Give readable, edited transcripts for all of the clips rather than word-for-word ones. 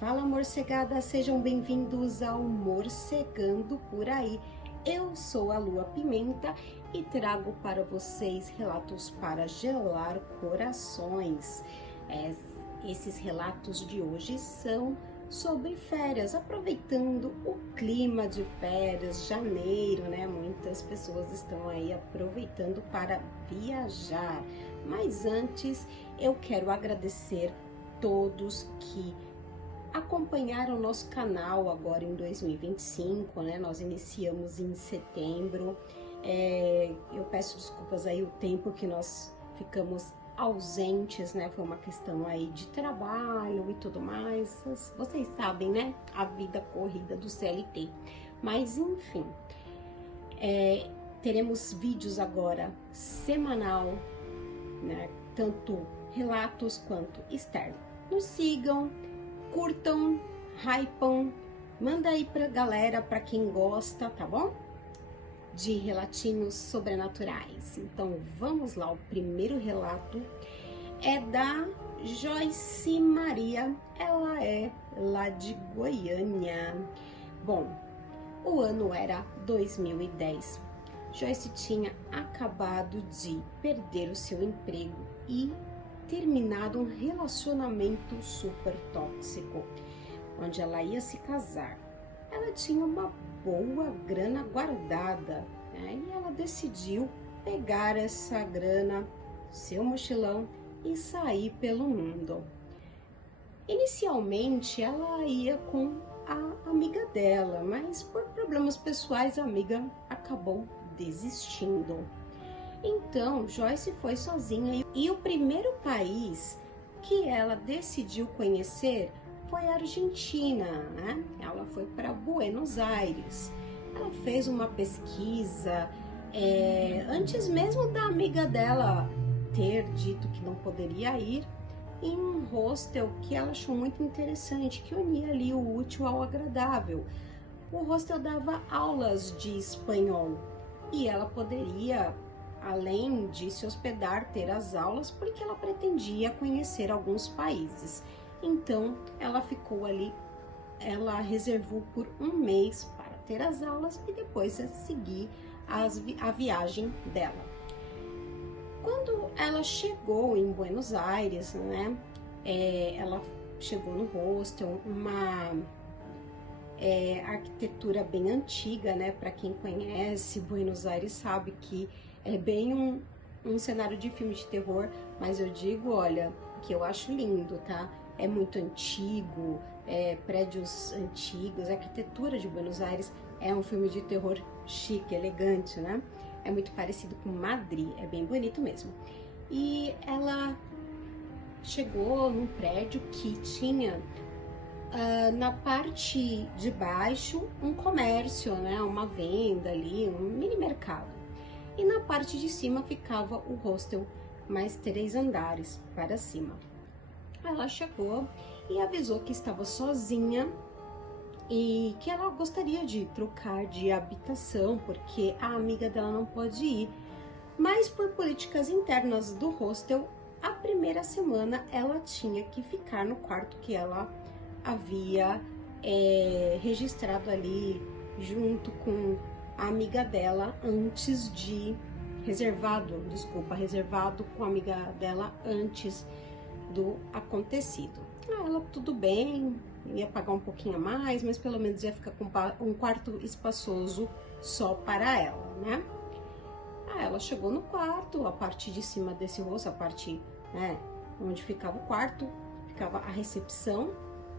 Fala, morcegada, sejam bem-vindos ao Morcegando por Aí. Eu sou a Lua Pimenta e trago para vocês relatos para gelar corações. Esses relatos de hoje são sobre férias, aproveitando o clima de férias, janeiro, né? Muitas pessoas estão aí aproveitando para viajar. Mas antes, eu quero agradecer todos que acompanharam o nosso canal agora em 2025, né? Nós iniciamos em setembro. Eu peço desculpas aí o tempo que nós ficamos ausentes, né? Foi uma questão aí de trabalho e tudo mais. Vocês sabem, né? A vida corrida do CLT. Mas enfim, teremos vídeos agora semanal, né? Tanto relatos quanto externo. Nos sigam, curtam, hypam, manda aí pra galera, pra quem gosta, tá bom? De relatinhos sobrenaturais. Então vamos lá, o primeiro relato é da Joyce Maria, ela é lá de Goiânia. Bom, o ano era 2010. Joyce tinha acabado de perder o seu emprego e terminado um relacionamento super tóxico, onde ela ia se casar. Ela tinha uma boa grana guardada, né? E ela decidiu pegar essa grana, seu mochilão, e sair pelo mundo. Inicialmente ela ia com a amiga dela, mas por problemas pessoais a amiga acabou desistindo. Então, Joyce foi sozinha e o primeiro país que ela decidiu conhecer foi a Argentina, né? Ela foi para Buenos Aires. Ela fez uma pesquisa antes mesmo da amiga dela ter dito que não poderia ir, em um hostel que ela achou muito interessante, que unia ali o útil ao agradável. O hostel dava aulas de espanhol e ela poderia, além de se hospedar, ter as aulas, porque ela pretendia conhecer alguns países. Então, ela ficou ali, ela reservou por um mês para ter as aulas e depois seguir a viagem dela. Quando ela chegou em Buenos Aires, né, ela chegou no hostel, uma arquitetura bem antiga, né? Para quem conhece Buenos Aires sabe que é bem um cenário de filme de terror, mas eu digo, olha, que eu acho lindo, tá? É muito antigo, prédios antigos, a arquitetura de Buenos Aires é um filme de terror chique, elegante, né? É muito parecido com Madrid, é bem bonito mesmo. E ela chegou num prédio que tinha na parte de baixo um comércio, né? Uma venda ali, um mini mercado. E na parte de cima ficava o hostel, mais 3 andares para cima. Ela chegou e avisou que estava sozinha e que ela gostaria de trocar de habitação, porque a amiga dela não pode ir. Mas por políticas internas do hostel, a primeira semana ela tinha que ficar no quarto que ela havia registrado ali junto com a amiga dela antes de reservado com a amiga dela antes do acontecido. Ela, tudo bem, ia pagar um pouquinho a mais, mas pelo menos ia ficar com um quarto espaçoso só para ela, né? Ela chegou no quarto, a parte de cima desse hostel, a parte, né, onde ficava o quarto, ficava a recepção,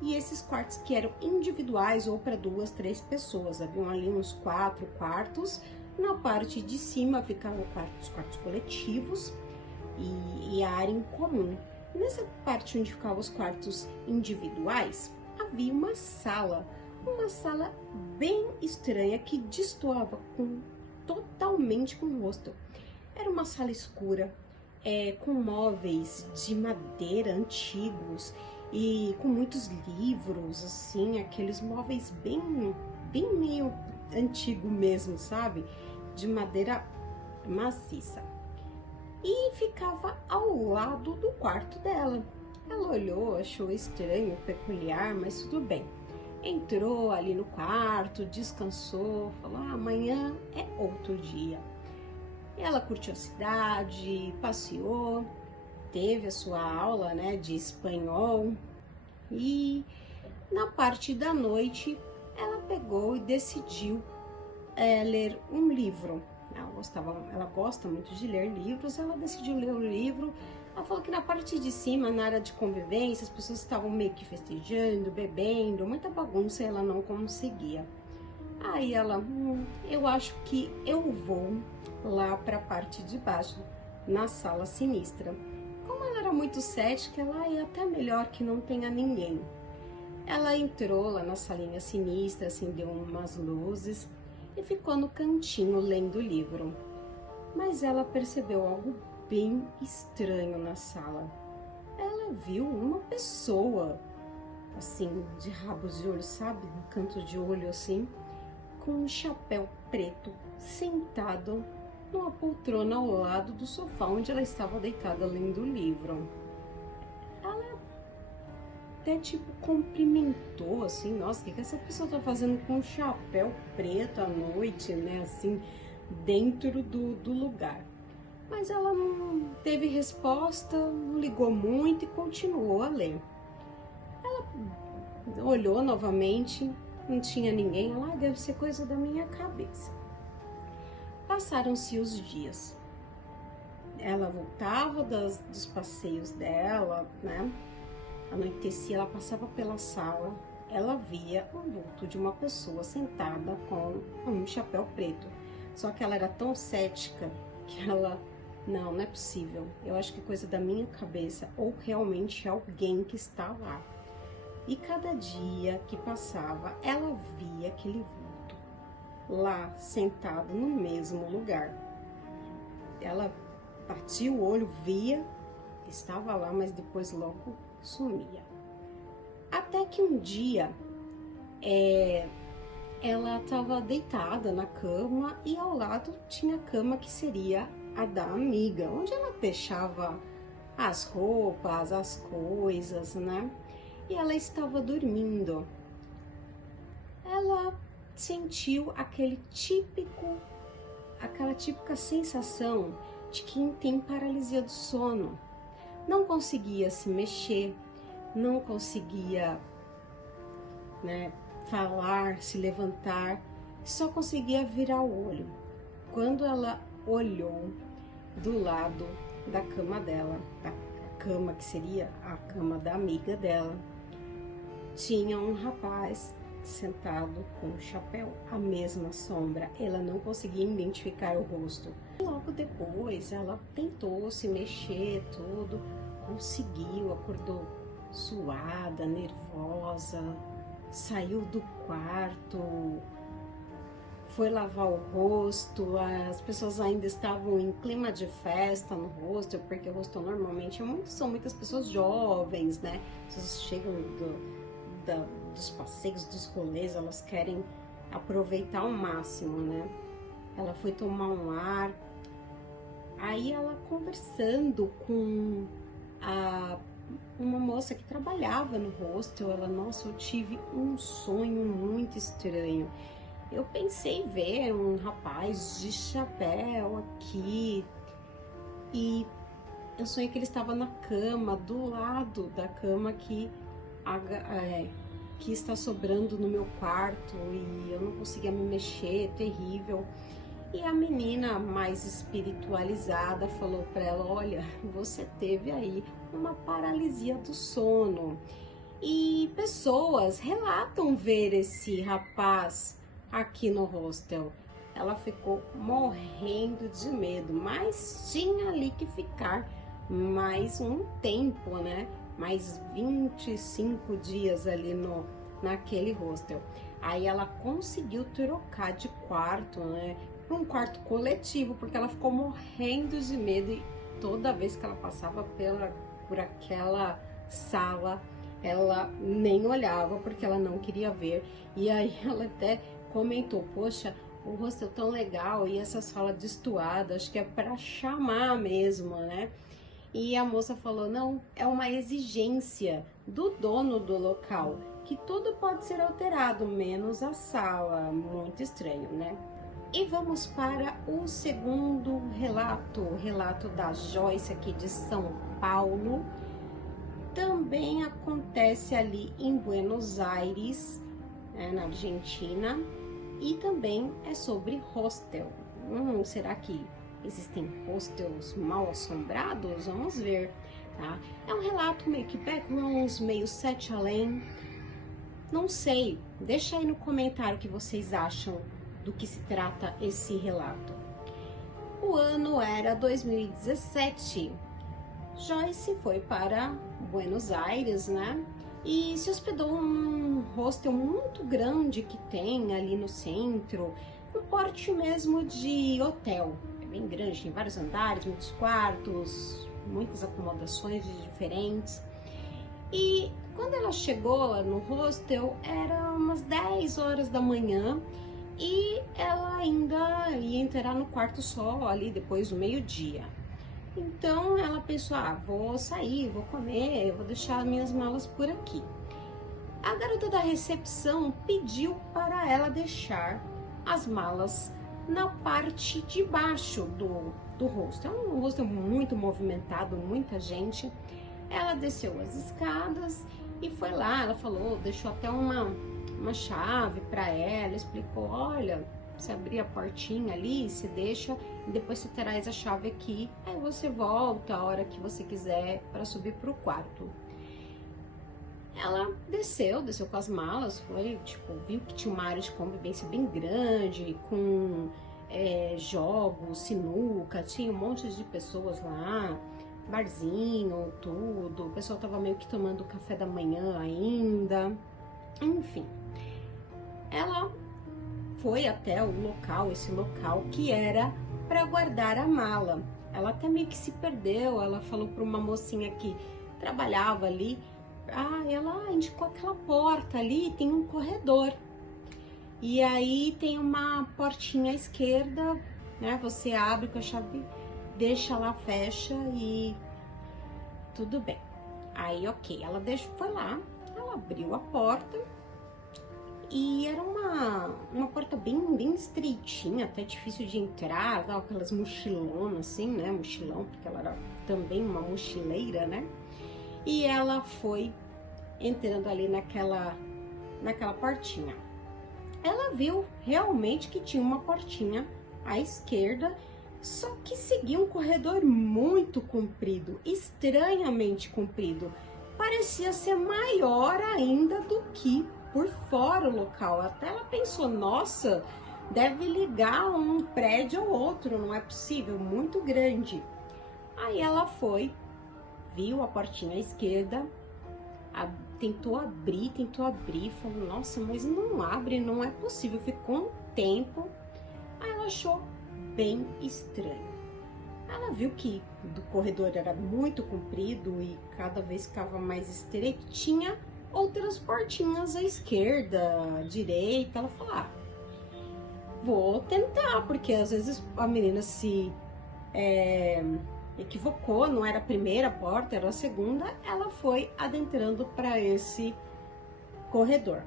e esses quartos que eram individuais ou para 2, 3 pessoas. Haviam ali uns 4 quartos. Na parte de cima ficavam os quartos coletivos e a área em comum. Nessa parte onde ficavam os quartos individuais, havia uma sala bem estranha que destoava totalmente com o hostel. Era uma sala escura, com móveis de madeira antigos e com muitos livros, assim, aqueles móveis bem meio antigo mesmo, sabe? De madeira maciça. E ficava ao lado do quarto dela. Ela olhou, achou estranho, peculiar, mas tudo bem. Entrou ali no quarto, descansou, falou: amanhã é outro dia. Ela curtiu a cidade, passeou, teve a sua aula, né, de espanhol, e na parte da noite ela pegou e decidiu ler um livro. Ela gosta muito de ler livros, ela decidiu ler o livro. Ela falou que na parte de cima, na área de convivência, as pessoas estavam meio que festejando, bebendo, muita bagunça, e ela não conseguia. Aí ela, eu acho que eu vou lá para a parte de baixo, na sala sinistra. Como ela era muito cética, ela é até melhor que não tenha ninguém. Ela entrou lá na salinha sinistra, acendeu umas luzes e ficou no cantinho lendo o livro. Mas ela percebeu algo bem estranho na sala. Ela viu uma pessoa, assim, de rabos de olho, sabe? No canto de olho, assim, com um chapéu preto, sentado numa poltrona ao lado do sofá onde ela estava deitada lendo o livro. Ela até, tipo, cumprimentou, assim, nossa, o que essa pessoa tá fazendo com um chapéu preto à noite, né, assim, dentro do lugar. Mas ela não teve resposta, não ligou muito e continuou a ler. Ela olhou novamente, não tinha ninguém. Ela, deve ser coisa da minha cabeça. Passaram-se os dias. Ela voltava dos passeios dela, né? Anoitecia, ela passava pela sala, ela via o vulto de uma pessoa sentada com um chapéu preto. Só que ela era tão cética que ela, não é possível. Eu acho que é coisa da minha cabeça, ou realmente alguém que está lá. E cada dia que passava, ela via aquele vulto lá sentado no mesmo lugar. Ela batia o olho, via, estava lá, mas depois logo sumia. Até que um dia ela estava deitada na cama e ao lado tinha a cama que seria a da amiga, onde ela deixava as roupas, as coisas, né? E ela estava dormindo. Ela sentiu aquela típica sensação de quem tem paralisia do sono. Não conseguia se mexer, não conseguia, né, falar, se levantar, só conseguia virar o olho. Quando ela olhou do lado da cama dela, da cama que seria a cama da amiga dela, tinha um rapaz sentado com o chapéu, a mesma sombra. Ela não conseguia identificar o rosto. Logo depois ela tentou se mexer, tudo, conseguiu, acordou suada, nervosa, saiu do quarto, foi lavar o rosto. As pessoas ainda estavam em clima de festa no hostel, porque o hostel normalmente são muitas pessoas jovens, né? As pessoas chegam dos passeios, dos rolês, elas querem aproveitar ao máximo, né? Ela foi tomar um ar, aí ela conversando com uma moça que trabalhava no hostel, ela, nossa, eu tive um sonho muito estranho. Eu pensei em ver um rapaz de chapéu aqui e eu sonhei que ele estava na cama, do lado da cama que está sobrando no meu quarto e eu não conseguia me mexer, terrível. E a menina mais espiritualizada falou para ela, olha, você teve aí uma paralisia do sono. E pessoas relatam ver esse rapaz aqui no hostel. Ela ficou morrendo de medo, mas tinha ali que ficar mais um tempo, né? Mais 25 dias ali naquele hostel. Aí ela conseguiu trocar de quarto, né? Para um quarto coletivo, porque ela ficou morrendo de medo e toda vez que ela passava por aquela sala, ela nem olhava porque ela não queria ver. E aí ela até comentou, poxa, o hostel tão legal e essa sala destoada, acho que é para chamar mesmo, né? E a moça falou, não, é uma exigência do dono do local, que tudo pode ser alterado, menos a sala. Muito estranho, né? E vamos para o segundo relato, o relato da Joyce aqui de São Paulo. Também acontece ali em Buenos Aires, né, na Argentina, e também é sobre hostel. Será que existem hostels mal assombrados? Vamos ver, tá? É um relato meio que backrooms, meio Sete Além. Não sei, deixa aí no comentário o que vocês acham do que se trata esse relato. O ano era 2017. Joyce foi para Buenos Aires, né? E se hospedou num hostel muito grande que tem ali no centro, um porte mesmo de hotel. É bem grande, tem vários andares, muitos quartos, muitas acomodações diferentes. E quando ela chegou no hostel, era umas 10 horas da manhã e ela ainda ia entrar no quarto só ali depois do meio-dia. Então ela pensou, vou sair, vou comer, vou deixar minhas malas por aqui. A garota da recepção pediu para ela deixar as malas na parte de baixo do hostel. É um hostel muito movimentado, muita gente. Ela desceu as escadas e foi lá, ela falou, deixou até uma chave para ela, explicou, olha, você abrir a portinha ali, você deixa e depois você traz a chave aqui, aí você volta a hora que você quiser para subir para o quarto. Ela desceu com as malas, foi, tipo, viu que tinha uma área de convivência bem grande, com jogos, sinuca, tinha um monte de pessoas lá, barzinho, tudo, o pessoal tava meio que tomando café da manhã ainda, enfim. Ela foi até o local, esse local que era para guardar a mala. Ela até meio que se perdeu, ela falou para uma mocinha que trabalhava ali, ela indicou aquela porta ali, tem um corredor. E aí tem uma portinha à esquerda, né? Você abre com a chave, deixa lá, fecha e tudo bem. Aí, ok, ela foi lá, ela abriu a porta e era uma porta bem estreitinha, até difícil de entrar, aquelas mochilonas assim, né? Mochilão, porque ela era também uma mochileira, né? E ela foi entrando ali naquela portinha. Ela viu realmente que tinha uma portinha à esquerda, só que seguia um corredor muito comprido, estranhamente comprido. Parecia ser maior ainda do que por fora o local. Até ela pensou, nossa, deve ligar um prédio ao outro, não é possível, muito grande. Aí ela foi, viu a portinha à esquerda, tentou abrir, falou, nossa, mas não abre, não é possível, ficou um tempo. Aí ela achou bem estranho. Ela viu que o corredor era muito comprido e cada vez ficava mais estreito, tinha outras portinhas à esquerda, à direita. Ela falou, vou tentar, porque às vezes a menina se equivocou, não era a primeira porta, era a segunda. Ela foi adentrando para esse corredor.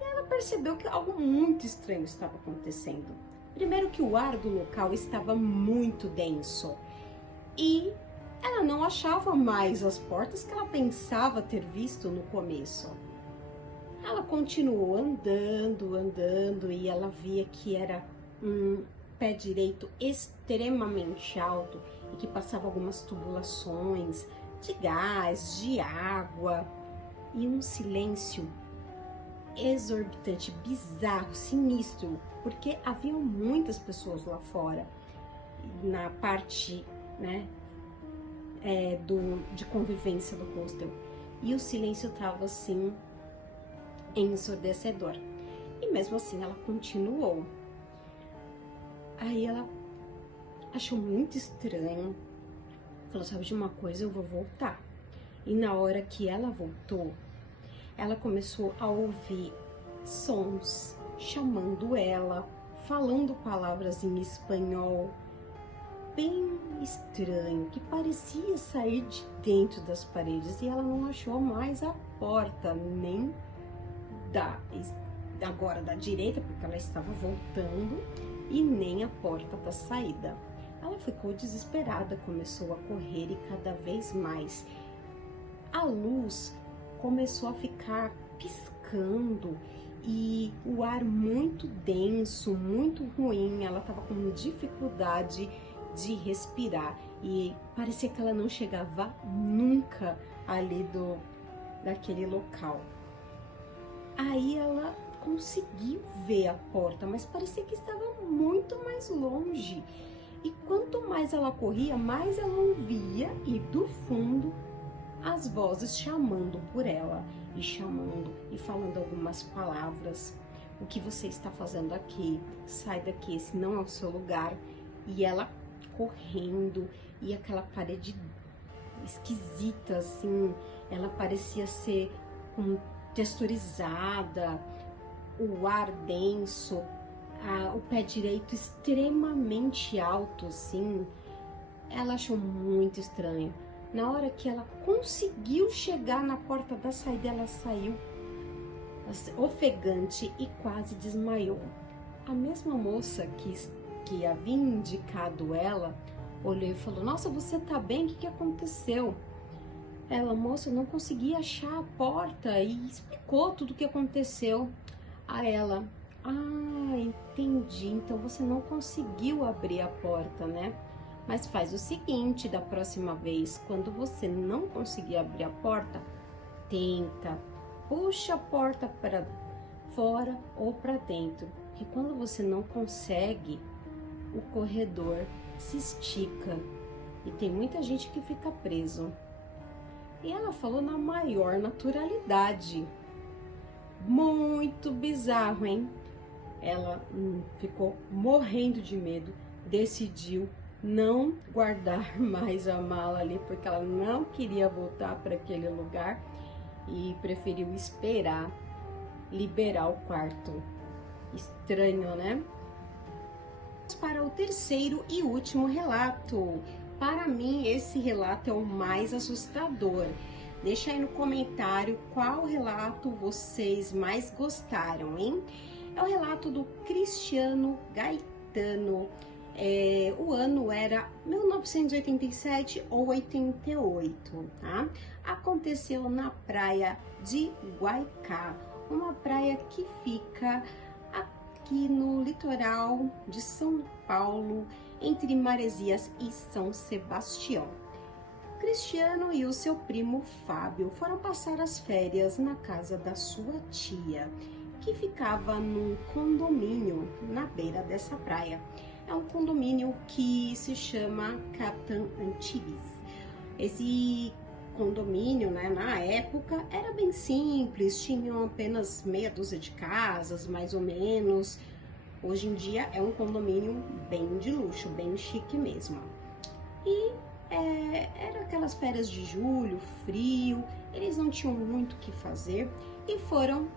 E ela percebeu que algo muito estranho estava acontecendo. Primeiro que o ar do local estava muito denso e ela não achava mais as portas que ela pensava ter visto no começo. Ela continuou andando e ela via que era um pé direito extremamente alto e que passava algumas tubulações de gás, de água e um silêncio exorbitante, bizarro, sinistro, porque haviam muitas pessoas lá fora, na parte, né, de convivência do hostel, e o silêncio estava assim ensurdecedor. E mesmo assim ela continuou. Aí ela achou muito estranho, falou, sabe de uma coisa, eu vou voltar. E na hora que ela voltou, ela começou a ouvir sons chamando ela, falando palavras em espanhol, bem estranho que parecia sair de dentro das paredes, e ela não achou mais a porta, nem agora da direita, porque ela estava voltando, e nem a porta da saída. Ela ficou desesperada, começou a correr e cada vez mais. A luz começou a ficar piscando e o ar muito denso, muito ruim. Ela estava com dificuldade de respirar e parecia que ela não chegava nunca ali daquele local. Aí ela conseguiu ver a porta, mas parecia que estava muito mais longe. E quanto mais ela corria, mais ela ouvia, e do fundo as vozes chamando por ela, e chamando e falando algumas palavras. O que você está fazendo aqui? Sai daqui, esse não é o seu lugar. E ela correndo, e aquela parede esquisita, assim, ela parecia ser texturizada, o ar denso, o pé direito extremamente alto, assim. Ela achou muito estranho. Na hora que ela conseguiu chegar na porta da saída, ela saiu ofegante e quase desmaiou. A mesma moça que havia indicado ela, olhou e falou: nossa, você tá bem? O que aconteceu? Ela: moça, eu não consegui achar a porta, e explicou tudo o que aconteceu. A ela: ah, entendi, então você não conseguiu abrir a porta, né? Mas faz o seguinte, da próxima vez, quando você não conseguir abrir a porta, tenta, puxa a porta para fora ou para dentro, porque quando você não consegue, o corredor se estica e tem muita gente que fica preso. E ela falou na maior naturalidade. Muito bizarro, hein? Ela ficou morrendo de medo, decidiu não guardar mais a mala ali, porque ela não queria voltar para aquele lugar, e preferiu esperar liberar o quarto. Estranho, né? Para o terceiro e último relato. Para mim, esse relato é o mais assustador. Deixa aí no comentário qual relato vocês mais gostaram, hein? É o relato do Cristiano Gaetano. O ano era 1987 ou 88, tá? Aconteceu na praia de Guaicá, uma praia que fica aqui no litoral de São Paulo, entre Maresias e São Sebastião. Cristiano e o seu primo Fábio foram passar as férias na casa da sua tia, que ficava num condomínio na beira dessa praia. É um condomínio que se chama Capitã Antibes. Esse condomínio, né, na época era bem simples, tinham apenas meia dúzia de casas, mais ou menos. Hoje em dia é um condomínio bem de luxo, bem chique mesmo. E era aquelas férias de julho, frio, eles não tinham muito o que fazer e foram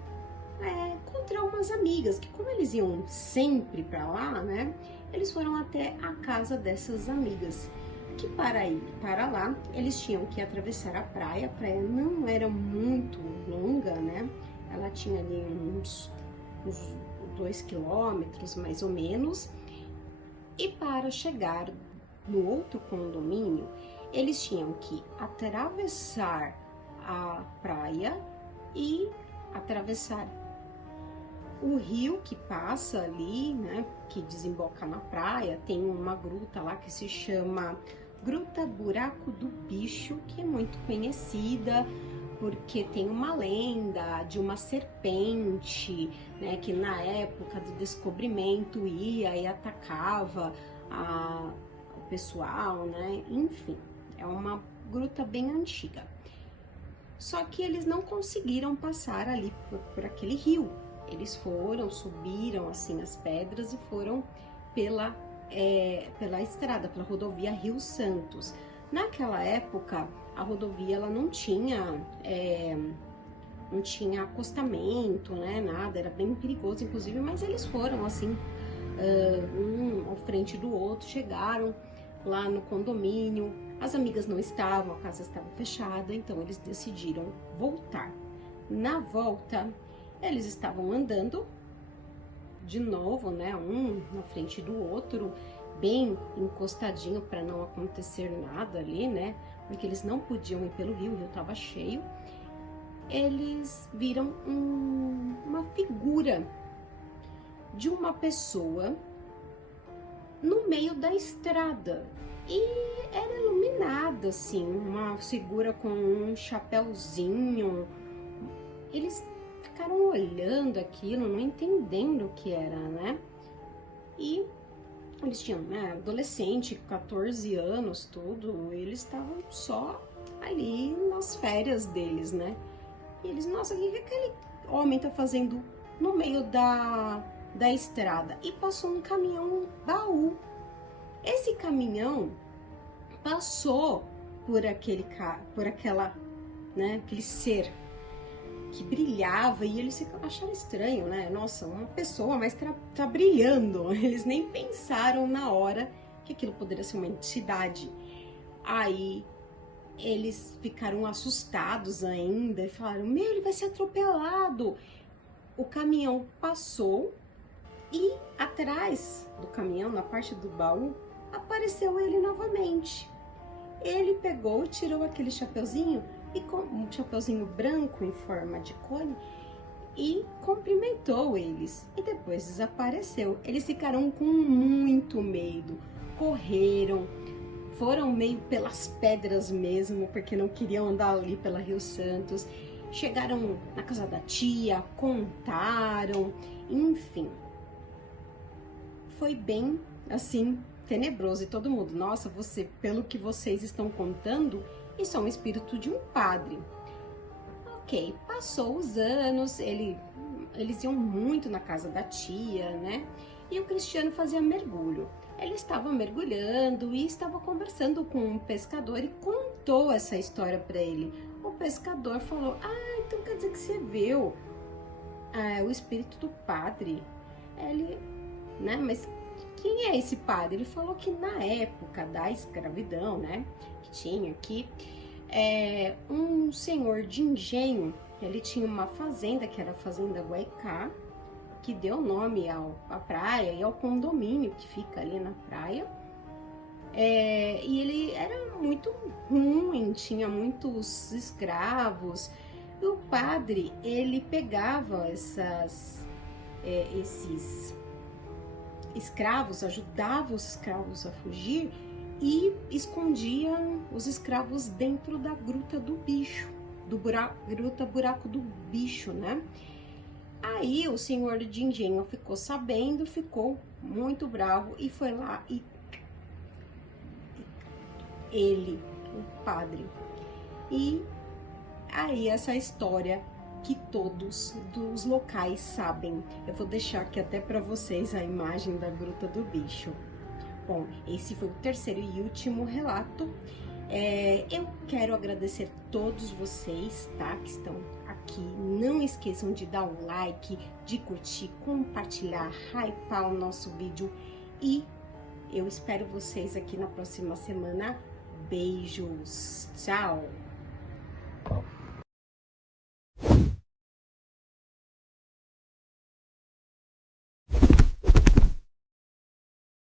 encontrar umas amigas, que como eles iam sempre para lá, né, eles foram até a casa dessas amigas, que para ir para lá, eles tinham que atravessar a praia não era muito longa, né, ela tinha ali uns 2 quilômetros mais ou menos, e para chegar no outro condomínio, eles tinham que atravessar a praia e atravessar o rio que passa ali, né, que desemboca na praia. Tem uma gruta lá que se chama Gruta Buraco do Bicho, que é muito conhecida porque tem uma lenda de uma serpente, né, que na época do descobrimento ia e atacava o pessoal, né, enfim, é uma gruta bem antiga. Só que eles não conseguiram passar ali por aquele rio. Eles subiram assim as pedras e foram pela estrada, pela rodovia Rio Santos. Naquela época, a rodovia ela não tinha acostamento, né, nada, era bem perigoso, inclusive, mas eles foram assim, um ao frente do outro, chegaram lá no condomínio. As amigas não estavam, a casa estava fechada, então eles decidiram voltar. Na volta, eles estavam andando de novo, né, um na frente do outro, bem encostadinho para não acontecer nada ali, né, porque eles não podiam ir pelo rio, o rio estava cheio. Eles viram uma figura de uma pessoa no meio da estrada e era iluminada, assim, uma figura com um chapéuzinho. Eles ficaram olhando aquilo, não entendendo o que era, né? E eles tinham, né, adolescente, 14 anos, tudo, eles estavam só ali nas férias deles, né? E eles, nossa, o que aquele homem tá fazendo no meio da estrada? E passou um caminhão baú. Esse caminhão passou por aquela, né, aquele ser que brilhava e eles acharam estranho, né? Nossa, uma pessoa, mas tá brilhando. Eles nem pensaram na hora que aquilo poderia ser uma entidade. Aí eles ficaram assustados ainda e falaram: meu, ele vai ser atropelado. O caminhão passou e atrás do caminhão, na parte do baú, apareceu ele novamente. Ele pegou, tirou aquele chapeuzinho, e com um chapeuzinho branco em forma de cone, e cumprimentou eles e depois desapareceu. Eles ficaram com muito medo, correram, foram meio pelas pedras mesmo, porque não queriam andar ali pela Rio Santos. Chegaram na casa da tia, contaram, enfim. Foi bem assim tenebroso e todo mundo, nossa, pelo que vocês estão contando, isso é um espírito de um padre. Ok, passou os anos, eles iam muito na casa da tia, né? E o Cristiano fazia mergulho. Ele estava mergulhando e estava conversando com um pescador e contou essa história para ele. O pescador falou: ah, então quer dizer que você viu o espírito do padre? Ele, né? Mas quem é esse padre? Ele falou que na época da escravidão, né, que tinha aqui, um senhor de engenho, ele tinha uma fazenda, que era a Fazenda Guaicá, que deu nome à praia e ao condomínio que fica ali na praia. E ele era muito ruim, tinha muitos escravos. E o padre, ele pegava esses escravos, ajudava os escravos a fugir e escondia os escravos dentro da gruta do bicho, buraco do bicho, né? Aí o senhor de engenho ficou sabendo, ficou muito bravo e foi lá e ele, o padre. E aí essa história que todos dos locais sabem. Eu vou deixar aqui até para vocês a imagem da gruta do bicho. Bom, esse foi o terceiro e último relato. Eu quero agradecer todos vocês, tá, que estão aqui. Não esqueçam de dar um like, de curtir, compartilhar, hypar o nosso vídeo. E eu espero vocês aqui na próxima semana. Beijos, tchau!